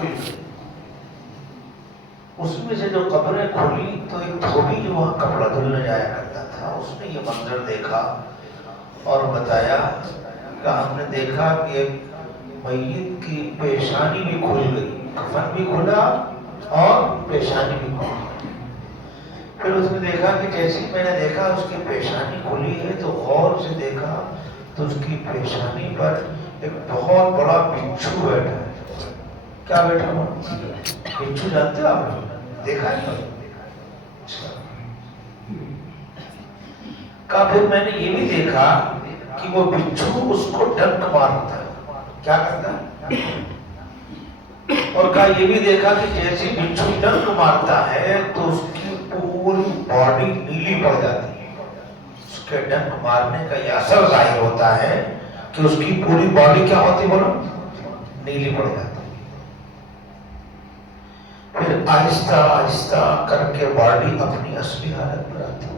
کھل گئی. اس میں سے جو قبریں کھلی تو ایک دھوبی جو وہاں کپڑا دھلنے جایا کرتا تھا، اس نے یہ منظر دیکھا اور بتایا کہ ہم نے دیکھا کہ میت کی پیشانی بھی کھل گئی، کفن بھی کھلا اور پیشانی بھی کھل گئی. پھر اس نے دیکھا کہ جیسے میں نے دیکھا اس کی پیشانی کھلی ہے تو غور سے دیکھا تو اس کی پیشانی پر ایک بہت بڑا بچھو بیٹھا ہے. کیا بیٹھا ہوا؟ بچھو. جانتے ہو آپ؟ دیکھا ہے؟ کا پھر میں نے یہ بھی دیکھا کہ وہ بچھو اس کو ڈنک مارتا ہے. کیا کرتا ہے؟ اور کہا یہ بھی دیکھا کہ جیسے بچھو ڈنک مارتا ہے تو اس کی پوری باڈی نیلی پڑ جاتی ہے. اس کے ڈنک مارنے کا یہ اثر ظاہر ہوتا ہے کہ اس کی پوری باڈی کیا ہوتی ہے؟ بولو، نیلی پڑ جاتی ہے. پھر آہستہ آہستہ کر کے باڈی اپنی اصلی حالت پر آتی ہے.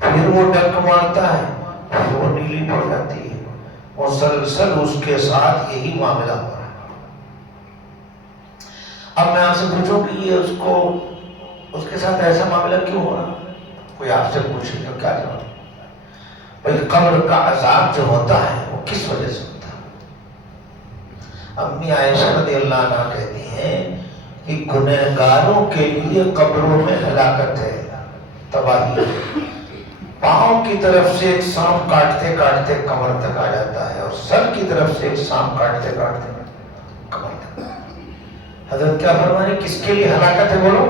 پھر وہ ڈنک مارتا ہے، پھر وہ نیلی پڑ جاتی ہے. مسلسل اس کے ساتھ یہی معاملہ ہو رہا ہے. اب میں آپ سے پوچھوں کہ یہ اس کے ساتھ ایسا معاملہ کیوں ہو رہا؟ کوئی آپ سے پوچھے تو کیا جواب؟ بھئی قبر کا عذاب جو ہوتا ہے وہ کس وجہ سے ہوتا ہے؟ امی عائشہ رضی اللہ عنہ کہتی ہیں کہ گنہگاروں کے لیے قبروں میں ہلاکت ہے، تباہی ہے. پاؤں کی طرف سے ایک سانپ کاٹتے کاٹتے کمر تک آ جاتا ہے اور سر کی طرف سے ایک سانپ کاٹتے کاٹتے کمر تک. حضرت کیا فرمانے کس کے لیے ہلاکت ہے؟ بولو.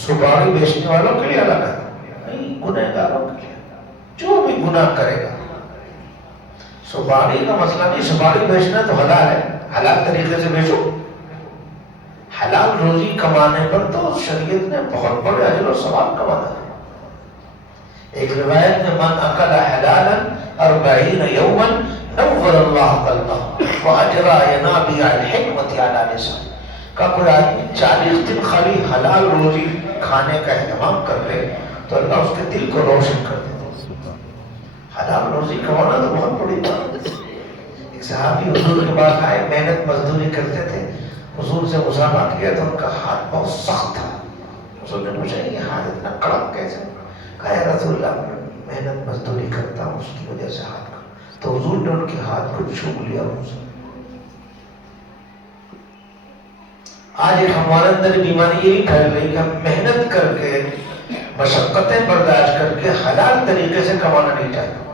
سپاڑی بیچنے والوں کے لیے ہلاکت نہیں، گنہگاروں کے لیے. جو بھی گناہ کرے گا. سپاڑی کا مسئلہ نہیں، سپاڑی بیچنا تو حلال ہے، حلال طریقے سے بیچو. حلال روزی کمانے پر تو شریعت نے بہت بڑے اجر و ثواب کمانا ہے. ایک روایت میں من اکل حلالا 40 یوما نور اللہ قلبہ واجرا ینابیع الحکمت علی لسانہ. کا کوئی آدمی 40 دن خالی حلال روزی کھانے کا اہتمام کر لے تو اللہ اس کے دل کو روشن کر دیتا ہے. حلال روزی کمانا تو بہت بڑی بات ہے. ایک صحابی حضور کے پاس آئے، محنت مزدوری کرتے تھے. حضور سے مصافحہ کیا تو ان کا ہاتھ بہت سخت تھا. حضور نے پوچھا یہ ہاتھ اتنا کڑک کیسے؟ کہا یا رسول اللہ محنت مزدوری کرتا ہوں اس کی وجہ سے ہاتھ کا. تو حضور نے ان کے ہاتھ کو چھو لیا. آج ہمارے اندر بیماری یہی پھیل رہی کہ ہم محنت کر کے مشقتیں برداشت کر کے حلال طریقے سے کمانا نہیں چاہتے.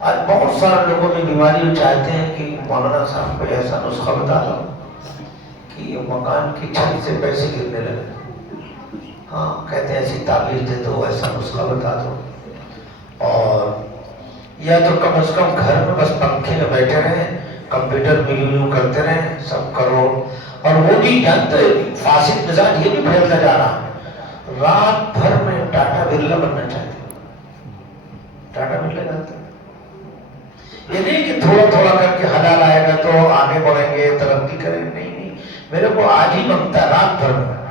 آج بہت سارے لوگوں میں بیماری چاہتے ہیں کہ مولانا صاحب کو ایسا نسخہ بتا دو کہ یہ مکان کی چھت سے پیسے گرنے لگے. ہاں کہتے ہیں ایسی تعبیر دے دو، ایسا نسخہ بتا دو. اور یا تو کم از کم گھر میں بس پنکھے میں بیٹھے رہیں، کمپیوٹر میں یوں کرتے رہیں، سب کرو. اور وہ بھی جانتے فاسد مزاج یہ بھی پھیلتا جا رہا ہے. رات بھر میں ٹاٹا برلا بننا چاہتے ہیں. ٹاٹا برلا جانتے ہیں؟ یہ نہیں کہ تھوڑا تھوڑا کر کے حلال آئے گا تو آگے بڑھیں گے، ترقی کریں گے. نہیں، میرے کو آج ہی بنتا ہے رات بھر میں.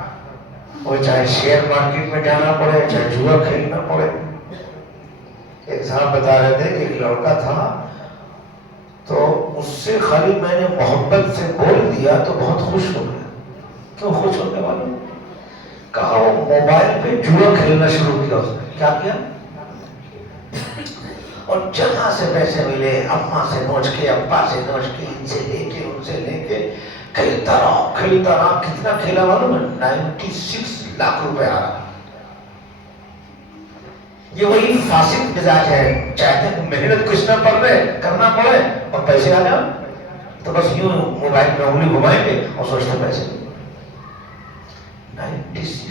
وہ چاہے شیئر مارکیٹ میں جانا پڑے، چاہے جوا کھیلنا پڑے. ایک صاحب بتا رہے تھے کہ ایک لڑکا تھا تو اس سے خالی میں نے محبت سے بول دیا تو بہت خوش ہو گیا. کیوں خوش ہونے والا؟ کہا وہ موبائل پہ جوا کھیلنا شروع کیا. اس نے کیا کیا؟ اور جہاں سے پیسے ملے اماں سے نوچ کے، ابا سے نوچ کے، ان سے لے کے، ان سے لے کے کھیلتا رہا. کتنا کھیلا معلوم ہے؟ 96 لاکھ روپے آ رہا. یہ وہی فاسد مزاج ہے. چاہتے ہیں محنت کچھ نہ پڑ رہے کرنا پڑے اور پیسے آ جاؤ تو بس یوں موبائل میں انگلی گھمائیں گے اور سوچتے پیسے. 96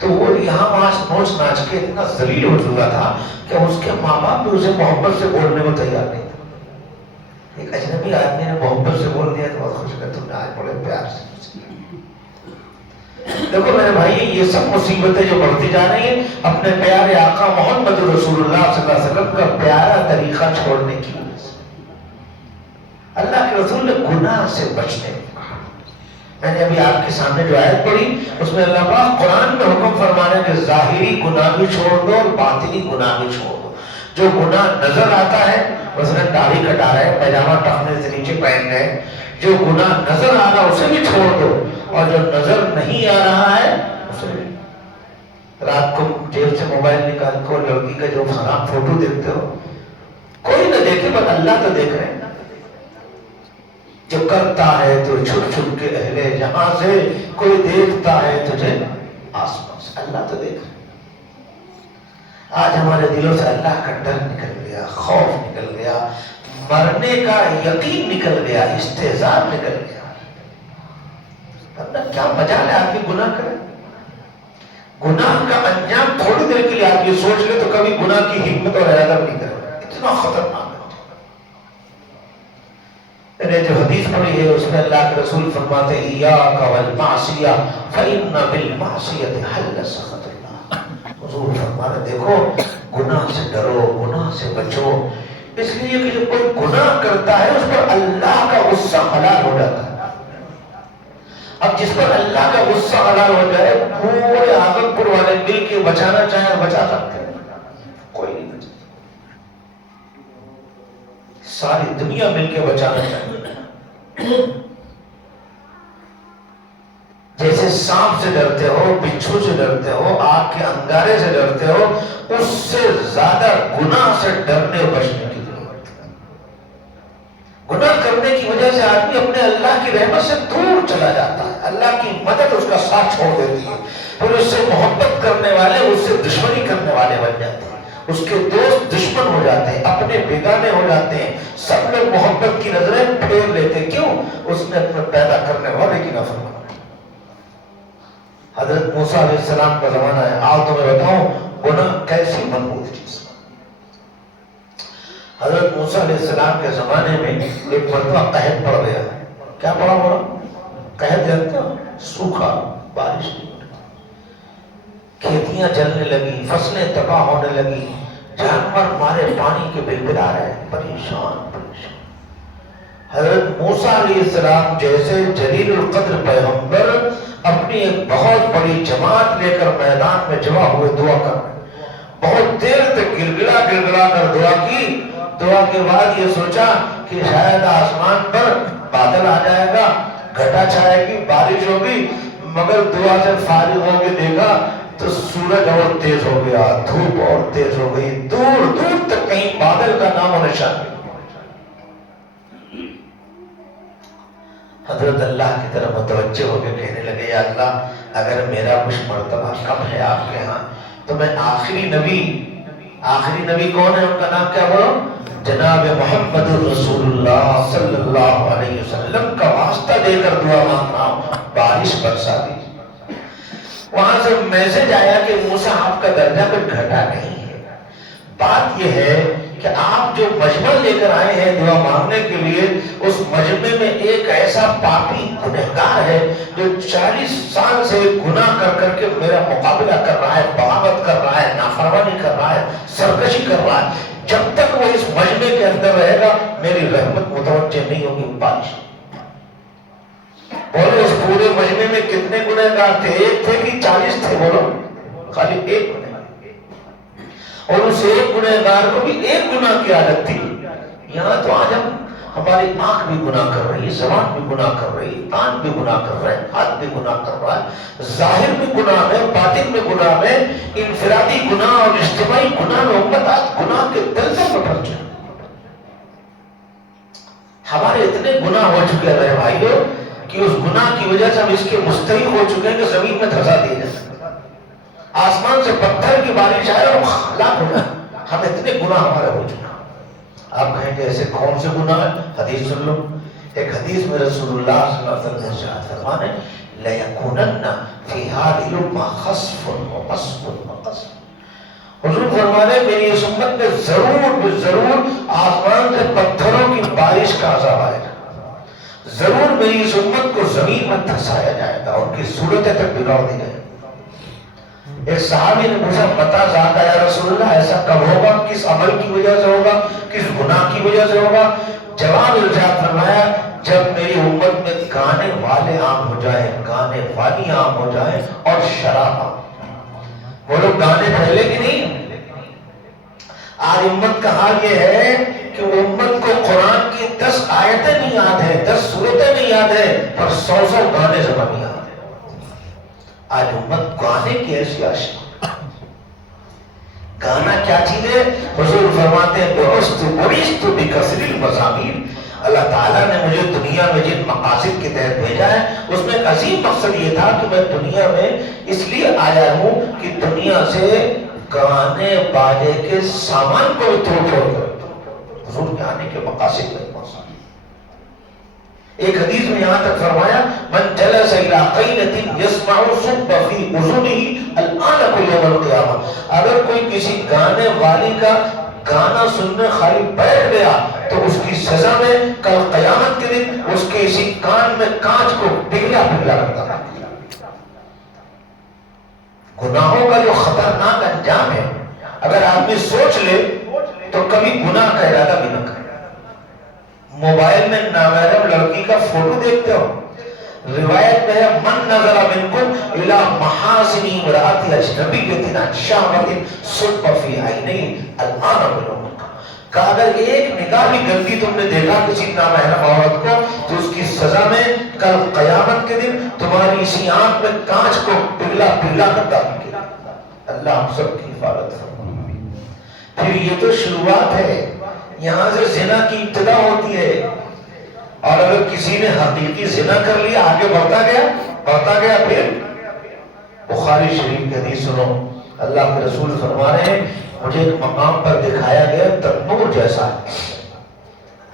تو وہ یہاں وہاں نوچ ناچ کے اتنا ذلیل ہو چکا تھا کہ اس کے ماں باپ بھی اسے محبت سے بولنے کو تیار نہیں تھے. ایک اجنبی آدمی نے محبت سے بول دیا تو بہت خوش ہوا. تم نے آج بڑے پیار سے. دیکھو میرے بھائی یہ سب مصیبتیں جو بڑھتی جا رہی ہیں اپنے پیارے آقا محمد رسول اللہ صلی اللہ علیہ وسلم کا پیارا طریقہ چھوڑنے کی وجہ سے. اللہ کے رسول نے گناہ سے بچنے کو کہا. میں نے ابھی آپ کے سامنے جو آیت پڑھی اس میں اللہ پاک قرآن میں حکم فرما رہے ہیں کہ ظاہری گناہ بھی چھوڑ دو اور باطنی گناہ بھی چھوڑ دو. جو گناہ نظر آتا ہے مثلا داڑھی کٹا رہے، پیجامہ ٹخنے سے نیچے پہن رہے، جو گناہ نظر آ رہا اسے بھی چھوڑ دو، اور جو نظر نہیں آ رہا ہے اسے بھی۔ رات کو جیب سے موبائل نکال کو لڑکی کا جو حرام فوٹو دیکھتے ہو، کوئی نہ دیکھے پر اللہ تو دیکھ رہے ہیں۔ جو کرتا ہے تو چھپ چھپ کے اہل جہاں سے، کوئی دیکھتا ہے تجھے آسمان سے، اللہ تو دیکھ رہے ہیں۔ آج ہمارے دلوں سے اللہ کا ڈر نکل گیا، خوف نکل گیا، مرنے کا یقین نکل گیا، استحزار نکل گیا۔ ورنہ کیا مجال ہے آدمی گناہ کرے؟ گناہ کا انجام تھوڑی دیر کے لیے آدمی سوچ لے تو کبھی گناہ کی حکمت اور ارادہ نہیں کرے، اتنا خطرناک ہے۔ میں نے جو حدیث پڑھی ہے اس میں اللہ کے رسول فرماتے ہیں ایاک والمعصیہ فإن بالمعصیۃ حل سخط اللہ۔ حضور فرماتے دیکھو گناہ سے ڈرو، گناہ سے بچو، اس لیے کہ جب کوئی گناہ کرتا ہے اس پر اللہ کا غصہ حلال ہو جاتا ہے۔ اب جس پر اللہ کا غصہ حلال ہو جائے، پورے آدم پور والے مل کے بچانا چاہیں اور بچا سکتے ہیں؟ کوئی نہیں بچا، ساری دنیا مل کے بچانا چاہیے۔ جیسے سانپ سے ڈرتے ہو، بچھو سے ڈرتے ہو، آگ کے انگارے سے ڈرتے ہو، اس سے زیادہ گناہ سے ڈرنے اور بچنے کی ضرورت ہے۔ گناہ کرنے کی وجہ سے آدمی اپنے اللہ کی رحمت سے دور چلا جاتا ہے، اللہ کی مدد اس کا ساتھ چھوڑ دیتی ہے، پھر اس سے محبت کرنے والے اس سے دشمنی کرنے والے بن جاتے ہیں، اس کے دوست دشمن ہو جاتے ہیں، اپنے بیگانے ہو جاتے ہیں، سب لوگ محبت کی نظریں پھیر لیتے ہیں۔ کیوں؟ اس نے اپنے پیدا کرنے والے کی نافرمانی۔ حضرت موسیٰ علیہ السلام کا زمانہ ہے، آؤ تو میں بتاؤں گناہ کیسی منحوس چیز۔ حضرت موسیٰ علیہ السلام کے زمانے میں ایک مرتبہ قحط پڑ گیا۔ کیا پڑا ہوا؟ قحط جانتے ہو؟ سوکھا، بارش نہیں، کھیتیاں جلنے لگی، فصلیں تباہ ہونے لگی، جانور مارے پانی کے بلبلا رہے، پریشان پریشان۔ حضرت موسیٰ علیہ السلام جیسے جلیل القدر پیغمبر اپنی ایک بہت بڑی جماعت لے کر میدان میں جمع ہوئے، دعا کر بہت دیر تک گڑگڑا گڑگڑا کر دعا کی۔ دعا کے بعد یہ سوچا کہ شاید آسمان پر بادل آ جائے گا، گھٹا چھائے گی، بارش ہوگی، مگر دعا سے فارغ ہو کے دیکھا تو سورج اور تیز ہو گیا، دھوپ اور تیز ہو گئی، دور دور تک کہیں بادل کا نام و نشان نہیں۔ حضرت اللہ کی طرف متوجہ ہو کے کہنے لگے یا اللہ اگر میرا کچھ مرتبہ کم ہے آپ کے ہاں تو میں آخری نبی کون ہے؟ ان کا نام کیا بولو؟ جناب محمد رسول اللہ صلی اللہ علیہ وسلم کا واسطہ دے کر دعا مانگ رہا ہوں، بارش برسا دیجیے۔ وہاں سے میسج آیا کہ موسیٰ آپ کا درجہ کچھ گھٹا نہیں ہے، بات یہ ہے کہ آپ جو مجمع لے کر آئے ہیں دعا مانگنے کے لیے، اس مجمع میں ایک ایسا پاپی گنہگار ہے جو 40 سال سے گناہ کر کر کے میرا مقابلہ کر رہا ہے، بغاوت کر رہا ہے، نافرمانی کر رہا ہے، سرکشی کر رہا ہے۔ جب تک وہ اس مجمع کے اندر رہے گا میری رحمت متوجہ نہیں ہوگی، بارش۔ بولو اس پورے مجمع میں کتنے گنہگار تھے؟ ایک تھے کہ 40 تھے؟ بولو خالی ایک گنہگار، اور اس ایک گنہگار کو بھی ایک گناہ کی عادت تھی۔ یہاں تو آج ہماری آنکھ بھی گناہ کر رہی، زبان بھی گناہ کر رہی، کان بھی گناہ کر رہا ہے، ہاتھ بھی گناہ کر رہا ہے، ظاہر بھی گناہ ہے، باطن میں گناہ ہے، انفرادی گناہ اور اجتماعی گناہ میں امت آج گناہ کے دلدل میں پھنس چکی۔ ہمارے اتنے گناہ ہو چکے ہیں میرے بھائیوں کہ اس گناہ کی وجہ سے ہم اس کے مستحق ہو چکے ہیں کہ زمین میں دھسا دیے جائیں، آسمان سے پتھر کی بارش آئے اور ہلاک ہو جائے، ہم اتنے گناہ ہمارے ہو چکے ہیں۔ آپ کہیں کہ ایسے کون سے گناہ ہیں؟ حدیث سن لو۔ ایک حدیث میں رسول اللہ صلی اللہ علیہ وسلم ارشاد فرمانے لَيَكُونَنَّ فِي هَذِهِ الْأُمَّةِ خَسْفٌ وَقَصْفٌ وَقَصْفٌ۔ حضور فرمانے میری اس امت میں ضرور آسمان سے پتھروں کی بارش کا عذاب آئے گا، ضرور میری اس امت کو زمین میں دھسایا جائے گا، ان کی صورتیں تک بگاڑ دی جائے گی۔ ایک صحابی نے پوچھا متا ذاک یا رسول اللہ، ایسا کب ہوگا؟ کس عمل کی وجہ سے ہوگا؟ کس گناہ کی وجہ سے ہوگا؟ جواب ارشاد فرمایا جب میری امت میں گانے والے عام ہو جائیں، گانے والی عام ہو جائیں اور شراب عام۔ وہ لوگ گانے پھیلے کہ نہیں؟ آج امت کا حال یہ ہے کہ امت کو قرآن کی 10 آیتیں نہیں یاد ہیں، 10 سورتیں نہیں یاد ہیں، پر 100 گانے زبانی یاد ہیں۔ آج امت گانے کی ایسی عاشق، گانا کیا چیز ہے؟ حضور فرماتے ہیں بعثت بکثر المزامیر، اللہ تعالیٰ نے مجھے دنیا میں جن مقاصد کے تحت بھیجا ہے اس میں ایک عظیم مقصد یہ تھا کہ میں دنیا میں اس لیے آیا ہوں کہ دنیا سے گانے باجے کے سامان کو توڑ کر حضور کے آنے کے مقاصد میں پہنچا۔ ایک حدیث میں یہاں تک فرمایا من جلس الى قینۃ یسمع صب فی اذنہ الآن یوم القیامہ، اگر کوئی کسی گانے والی کا گانا سننے خالی بیٹھ گیا تو اس کی سزا میں کل قیامت کے دن اس کے اسی کان میں کانچ کو پگھلا پگھلا کرتا تھا۔ گناہوں کا جو خطرناک انجام ہے، اگر آدمی سوچ لے تو کبھی گناہ کا ارادہ بھی نہ کرے۔ موبائل میں نامحرم لڑکی کا فوٹو دیکھتے ہو، روایت میں ہے من نظر منکم الی محاسن امرأۃ اجنبیۃ شہوۃ صب فی عینیہ الآن یوم القیامہ، کہ اگر ایک نگاہ بھی گندی تم نے دیکھا کسی نامحرم عورت کو تو اس کی سزا میں کل قیامت کے دن تمہاری اسی آنکھ میں کانچ کو پگھلا پگھلا کر ڈالیں گے۔ اللہ ہم سب کی حفاظت فرمائے۔ پھر یہ تو شروعات ہے، یہاں سے زنا کی ابتدا ہوتی ہے، اور اگر کسی نے حقیقی زنا کر لیا آگے بڑھتا گیا پھر بخاری شریف کی حدیث سنو، اللہ کے رسول فرما رہے ہیں مجھے ایک مقام پر دکھایا گیا تنور جیسا،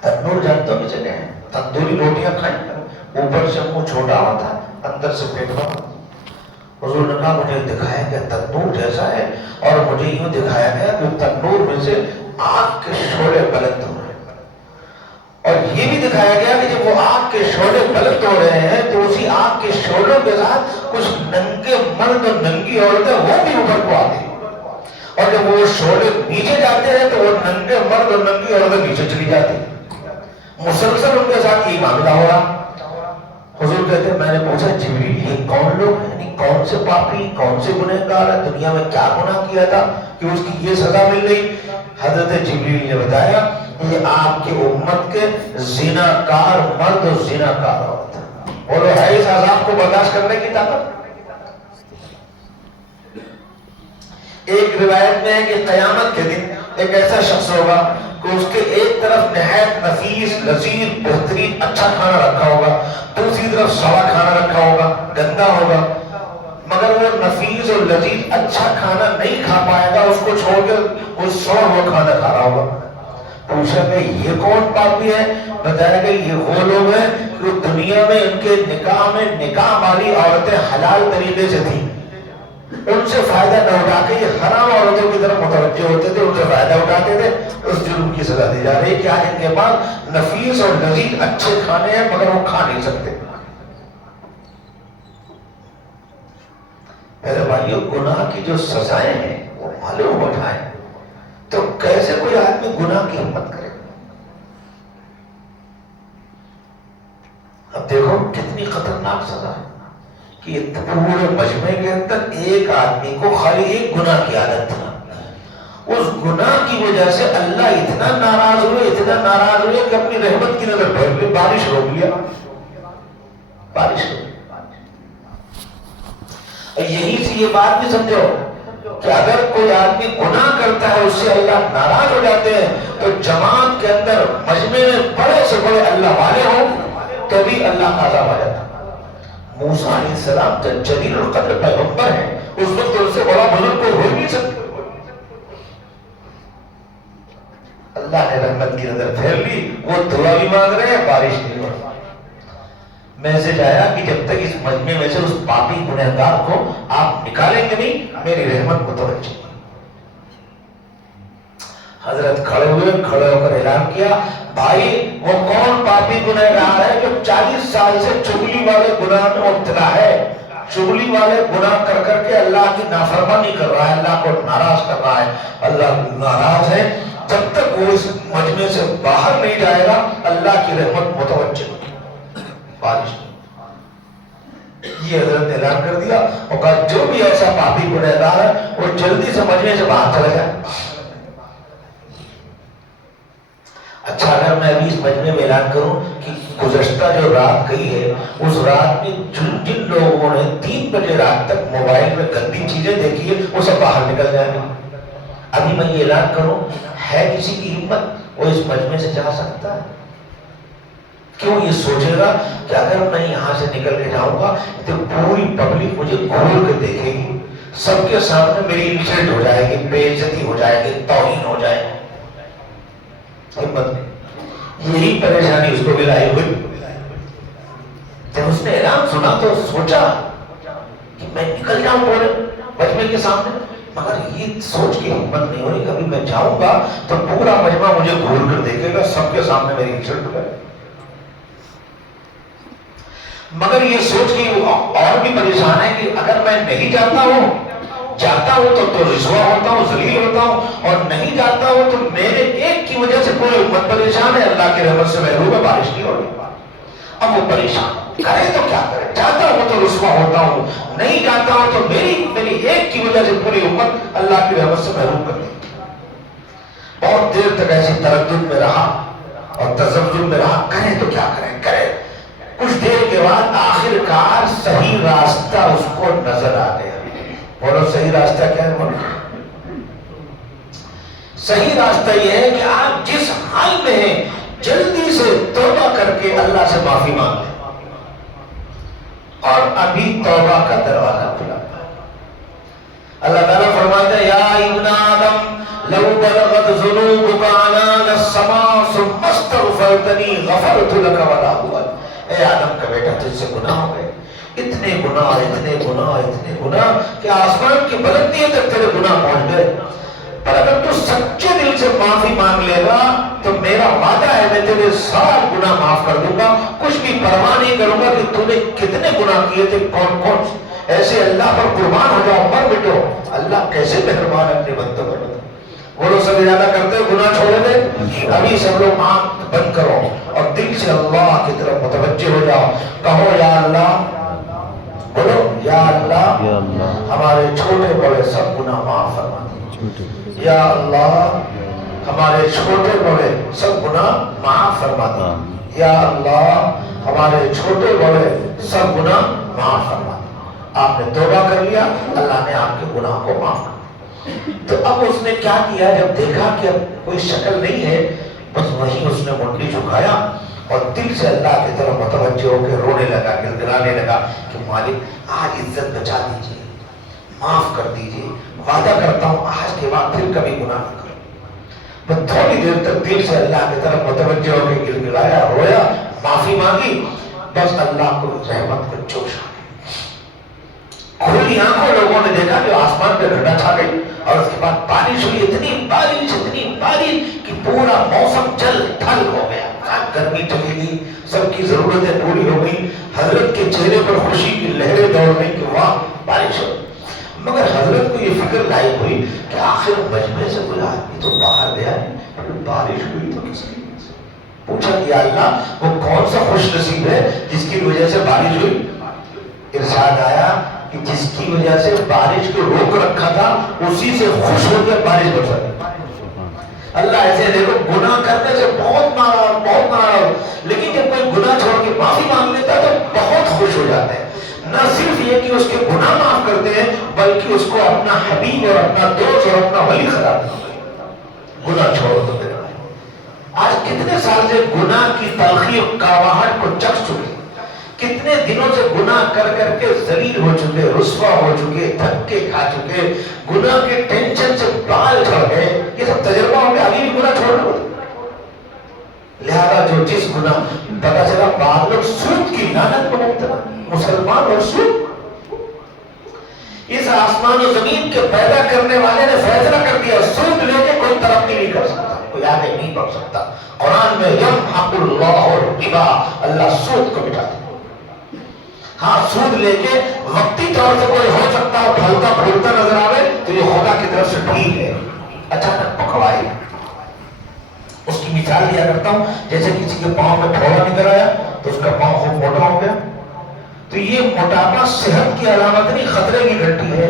تنور جانتے ہو کسے ہیں؟ تندوری روٹیاں کھائیں، اوپر سے منہ چھوٹا ہوتا ہے اندر سے پیٹ بڑا۔ حضور نے کہا مجھے دکھایا گیا تنور جیسا ہے، اور مجھے یوں دکھایا گیا کہ تنور میں سے آگ کے شعلے بلند ہو رہے ہیں، اور یہ بھی دکھایا گیا کہ جب وہ آگ کے شعلے بلند ہو رہے ہیں تو اسی آگ کے شعلوں کے ساتھ کچھ ننگے مرد اور ننگی عورتیں وہ بھی اوپر کو آتے ہیں، اور جب وہ شعلے نیچے جاتے ہیں تو وہ ننگے مرد اور ننگی عورتیں نیچے چلی جاتی ہیں۔ مسلسل ان کے ساتھ یہ معاملہ ہو رہا۔ حضور کہتے ہیں میں نے پوچھا جبریل یہ کون لوگ ہیں، یعنی کون سے پاپی، کون سے گنہگار ہیں، دنیا میں کیا گناہ کیا تھا کہ اس کی یہ سزا مل گئی؟ حضرت جبریل نے بتایا یہ آپ کی امت کے زناکار مرد اور زناکار عورت ہیں۔ بولو ہے اس عذاب کو برداشت کرنے کی طاقت؟ ایک روایت میں ہے کہ قیامت کے دن ایک ایسا شخص ہوگا کہ اس کے ایک طرف نہایت نفیس لذیذ بہترین اچھا کھانا رکھا ہوگا، دوسری طرف سڑا کھانا رکھا ہوگا، گندا ہوگا، مگر وہ نفیس اور لذیذ اچھا کھانا نہیں کھا پائے گا، اس کو چھوڑ کے وہ سڑا ہوا کھانا کھا رہا ہوگا۔ پوچھا کہ یہ کون پاپی ہے؟ بتایا کہ یہ وہ لوگ ہیں کہ دنیا میں ان کے نکاح میں نکاح والی عورتیں حلال طریقے سے تھیں، ان سے فائدہ نہ اٹھا کے یہ حرام عورتوں کی طرف متوجہ ہوتے تھے، ان سے فائدہ اٹھاتے تھے، اس جرم کی سزا دی جا رہی ہے کہ آج ان کے پاس نفیس اور لذیذ اچھے کھانے ہیں مگر وہ کھا نہیں سکتے۔ میرے بھائیوں گناہ کی جو سزائیں ہیں وہ معلوم اٹھائیں تو کیسے کوئی آدمی گناہ کی ہمت کرے؟ اب دیکھو کتنی خطرناک سزا ہے کہ پورے مجمع کے اندر ایک آدمی کو خالی ایک گناہ کی عادت تھی، اس گناہ کی وجہ سے اللہ اتنا ناراض ہوئے کہ اپنی رحمت کی نظر پھیر لی، بارش روک لیا، بارش روک لیا۔ یہی سے یہ بات بھی سمجھو کہ اگر کوئی آدمی گناہ کرتا ہے اس سے اللہ ناراض ہو جاتے ہیں تو جماعت کے اندر مجمع میں بڑے سے بڑے اللہ والے ہوں تو بھی اللہ کا عذاب آ جاتا ہے۔ موسیٰ علیہ السلام جلیل القدر پیغمبر ہیں، اس وقت ان سے بڑا بزرگ کوئی ہو نہیں سکتا، اللہ نے رحمت کی نظر پھیر لی، وہ دعا بھی مانگ رہے ہیں، بارش نہیں ہو رہی۔ میسج آیا کہ جب تک اس مجمع میں سے اس پاپی گنہگار کو آپ نکالیں گے نہیں میری رحمت متوجہ۔ حضرت کھڑے ہو کر اعلان کیا بھائی وہ کون پاپی گنہگار ہے جو 40 سال سے چغلی والے گناہ میں مبتلا ہے، چغلی والے گناہ کر کر کے اللہ کی نافرمانی کر رہا ہے، اللہ کو ناراض کر رہا ہے، اللہ ناراض ہے، جب تک وہ اس مجمع سے باہر نہیں جائے گا اللہ کی رحمت متوجہ بارش۔ یہ حضرت نے اعلان کر دیا اور کہا جو بھی ایسا پاپی گنہگار ہے وہ جلدی سے مجمع سے باہر چلا جائے۔ میں ابھی اس مجمع میں اعلان کروں کہ گزشتہ جو رات گئی ہے اس رات میں جن لوگوں نے 3 بجے رات تک موبائل میں گندی چیزیں دیکھی ہے وہ سب باہر نکل جائیں گے. ابھی میں یہ اعلان کروں, ہے کسی کی ہمت وہ اس مجمع سے جا سکتا ہے؟ کیوں یہ سوچے گا کہ اگر میں یہاں سے نکل کے جاؤں گا تو پوری پبلک مجھے گھور کے دیکھے گی, سب کے سامنے میری انسلٹ ہو جائے گی, بے عزتی ہو جائے گی, توہین ہو جائے گی. ہمت نہیں. یہی پریشانی اس کو بھی لائی ہوئی. جب اس نے اعلان سنا تو سوچا کہ میں نکل جاؤں پورے مجمع کے سامنے, مگر یہ سوچ کے ہمت نہیں ہو رہی کہ ابھی میں جاؤں گا تو پورا مجمع مجھے گھور کر دیکھے گا, سب کے سامنے میری انسلٹ ہو جائے گی. مگر یہ سوچ کے اور بھی پریشان ہے کہ اگر میں نہیں جاتا ہوں تو رسوا ہوتا ہوں, ذلیل ہوتا ہوں, اور نہیں جاتا ہوں تو میرے ایک کی وجہ سے پوری امت پریشان ہے, اللہ کی رحمت سے محروم ہے, بارش نہیں ہو رہی. اب وہ پریشان کرے تو کیا کرے, جاتا ہوں تو رسوا ہوتا ہوں, نہیں جاتا ہوں تو میری ایک کی وجہ سے پوری امت اللہ کی رحمت سے محروم کر دی. بہت دیر تک ایسی تردد میں رہا اور تذبذب میں رہا, کرے تو کیا کرے. کچھ دیر کے بعد آخر کار صحیح راستہ اس کو نظر آ گیا. بولو صحیح راستہ کیا ہے؟ بولو صحیح راستہ یہ ہے کہ آپ جس حال میں ہیں جلدی سے توبہ کر کے اللہ سے معافی مانگ لیں, اور ابھی توبہ کا دروازہ کھلا. اللہ تعالیٰ فرماتا ہے یا ابن آدم لو بلغت ذنوبک عنان السماء ثم استغفرتنی غفرت لک ولا حرج. اے آدم کا بیٹا تجھ سے گناہ ہو گئے, اتنے گناہ کہ آسمان کی بلندیوں تک تیرے گناہ پہنچ گئے, پر اگر تو سچے دل سے معافی مانگ لے گا تو میرا وعدہ ہے میں تیرے سارے گناہ معاف کر دوں گا, کچھ بھی پرواہ نہیں کروں گا کہ تو نے کتنے گناہ کیے تھے, کون ایسے اللہ پر قربان ہو جاؤ, مر مٹو. اللہ کیسے مہربان ہے اپنے بندوں پر. وہ لوگ سب ارادہ کرتے ہیں گناہ چھوڑے دے, ابھی سب لوگ آنکھ بند کرو اور دل سے اللہ کی طرف متوجہ ہو جاؤ. کہو یا اللہ, بولو یا اللہ ہمارے چھوٹے بڑے سب گناہ معاف فرما دے. یا اللہ ہمارے چھوٹے بڑے سب گناہ معاف فرما دے. یا اللہ ہمارے چھوٹے بڑے سب گناہ معاف فرما دے. آپ نے توبہ کر لیا, اللہ نے آپ کے گناہ کو معاف کر. تو اب اس نے کیا کیا, جب دیکھا کہ اب کوئی شکل نہیں ہے, بس وہیں اس نے منڈی جھکایا اور دل سے اللہ کی طرف متوجہ ہو کے رونے لگا, گڑگڑانے لگا کہ مالک آج عزت بچا دیجیے, معاف کر دیجیے, وعدہ کرتا ہوں آج کے بعد پھر کبھی گناہ نہ کروں. بس تھوڑی دیر تک دل سے اللہ کی طرف متوجہ ہو کے گڑگڑایا, رویا, معافی مانگی, بس اللہ کو رحمت کو جوش آ گئی. کھلی آنکھوں لوگوں نے دیکھا کہ آسمان پہ گھٹا چھا گئی, اور اس کے بعد بارش ہوئی, اتنی بارش کہ پورا موسم جل تھل ہو گیا, گرمی چلی گئی, سب کی ضرورتیں پوری ہو گئی. حضرت کے چہرے پر خوشی کی لہریں دوڑ گئی کہ واہ بارش ہو. مگر حضرت کو یہ فکر لائی ہوئی کہ آخر مجمع سے کوئی آدمی تو باہر گیا نہیں, بارش ہوئی تو کس کی وجہ سے. پوچھا کہ یا اللہ وہ کون سا خوش نصیب ہے جس کی وجہ سے بارش ہوئی. ارشاد آیا کہ جس کی وجہ سے بارش کو روک رکھا تھا اسی سے خوش ہو کر بارش برسا. اللہ ایسے دیکھو گناہ کرنے سے بہت ناراض, لیکن جب کوئی گناہ چھوڑ کے معافی مانگ لیتا ہے تو بہت خوش ہو جاتے ہیں. نہ صرف یہ کہ اس کے گناہ معاف کرتے ہیں بلکہ اس کو اپنا حبیب اور اپنا دوست اور اپنا ولی قرار دیتے ہیں. گناہ چھوڑو تو میرے بھائی, آج کتنے سال سے گناہ کی تلخی اور کڑواہٹ کو چکھ چکے, کتنے دنوں سے گناہ کر کر کے ذلیل ہو چکے, رسوا ہو چکے, دھکے کھا چکے, گناہ کے ٹینشن سے بال جھڑ گئے. یہ سب تجربہ ہو گیا, ابھی بھی گناہ چھوڑنا ہوتا. لہذا جو جس گناہ پتا چلا بعض لوگ سود کی لعنت میں مبتلا, مسلمان اور سود. اس آسمان و زمین کے پیدا کرنے والے نے فیصلہ کر دیا سود لے کے کوئی ترقی نہیں کر سکتا, کوئی آگے نہیں بڑھ سکتا. قرآن میں یمحق اللہ الربا, اللہ سود کو مٹا دے. ہاں سود لے کے وقتی طور سے کوئی ہو سکتا ہے پھلتا پھولتا نظر آئے تو یہ خدا کی طرف سے ٹھیک ہے, اچانک پکڑائی. اس کی مثال دیا کرتا ہوں, جیسے کسی کے پاؤں میں پھوڑا نکل آیا تو اس کا پاؤں خوب موٹا ہو گیا, تو یہ موٹاپا صحت کی علامت نہیں خطرے کی گھنٹی ہے.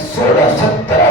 16-17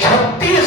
36